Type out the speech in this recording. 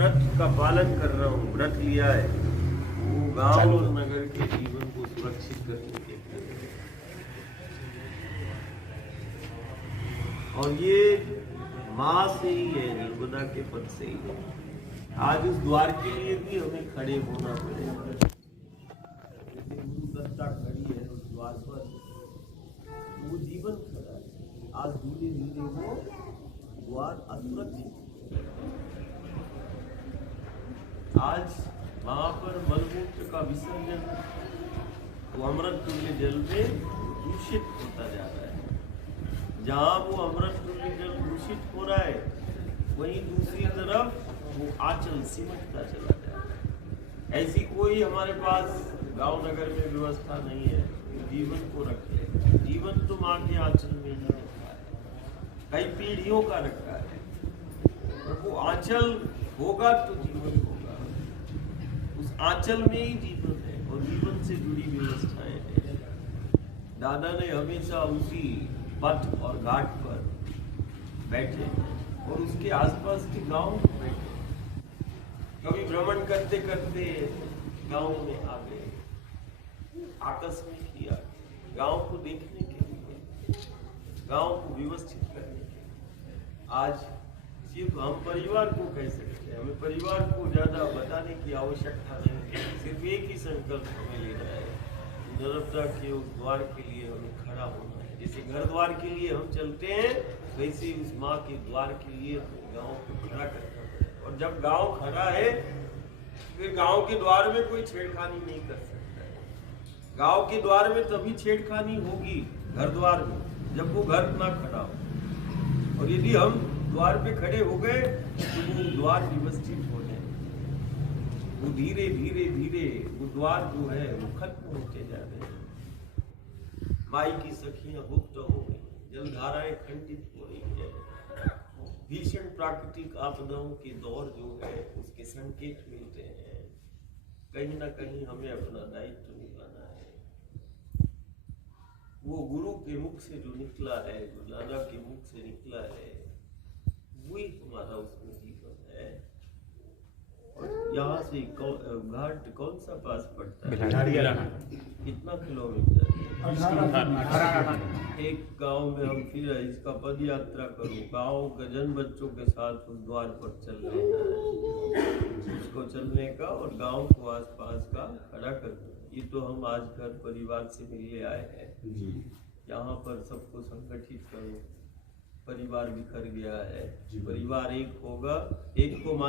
व्रत का पालन कर रहा हूँ, व्रत लिया है, वो गांव और नगर के जीवन को सुरक्षित करने के लिए। और ये माँ से ही है, नर्मदा के पद से ही है। आज उस द्वार के लिए भी हमें खड़े होना पड़ेगा। जैसे गुरु दत्ता खड़ी है उस द्वार पर, वो जीवन खड़ा है। आज धीरे धीरे वो द्वार असुरक्षित। आज वहां पर मलमूत्र का विसर्जन वो अमृत तुल्य जल में दूषित होता जा रहा है। जहां वो अमृत तुल्य जल दूषित हो रहा है, वहीं दूसरी तरफ वो आंचल सिमटता चला जा रहा है। ऐसी कोई हमारे पास गांव नगर में व्यवस्था नहीं है जीवन को रखे। जीवन तो मां के आंचल में ही रखा है, कई पीढ़ियों का रखा है। और वो आंचल होगा तो जीवन होगा, उस आंचल में ही जीवन है और जीवन से जुड़ी व्यवस्थाएं हैं। दादा ने हमेशा उसी पथ और घाट पर बैठे और उसके आसपास के गांव में बैठे। कभी भ्रमण करते करते गांव में आ गए, आकस्मिक किया गांव को देखने के लिए, गांव को व्यवस्थित करने के लिए। आज सिर्फ हम परिवार को कह सकते हैं, हमें परिवार को ज्यादा बताने की आवश्यकता नहीं है। सिर्फ एक ही संकल्प हमें लेना है, नर्मदा के उस द्वार के लिए हमें खड़ा होना है। जैसे घर द्वार के लिए हम चलते हैं, वैसे ही उस माँ के द्वार के लिए हमें गाँव को खड़ा करना पड़ेगा। और जब गाँव खड़ा है, फिर गाँव के द्वार में कोई छेड़खानी नहीं कर सकता है। गाँव के द्वार में तभी छेड़खानी होगी घर द्वार में, जब वो घर ना खड़ा हो। और यदि हम द्वार पे खड़े हो गए तो वो द्वार व्यवस्थित हो जाए। वो धीरे धीरे धीरे वो द्वार जो है वो खत्म होते जा रहे हैं। माई की सखियां गुप्त हो गई, जलधाराएं खंडित हो रही है। भीषण प्राकृतिक आपदाओं के दौर जो है उसके संकेत मिलते हैं। कहीं ना कहीं हमें अपना दायित्व निभाना है। वो गुरु के मुख से जो निकला है, जो दादा के मुख से निकला है, वही हमारा उसमें जीवन है। और यहाँ से घाट कौन सा पास पड़ता है? कितना किलोमीटर? 18। एक गांव में हम फिर इसका पद यात्रा करूं, गांव के जन बच्चों के साथ उस द्वार पर चल रहे हैं, उसको चलने का और गांव को आसपास का खड़ा करना। ये तो हम आज घर परिवार से मिलने आए हैं, यहाँ पर सबको संगठित करो। परिवार बिखर गया है, परिवार एक होगा, एक को मान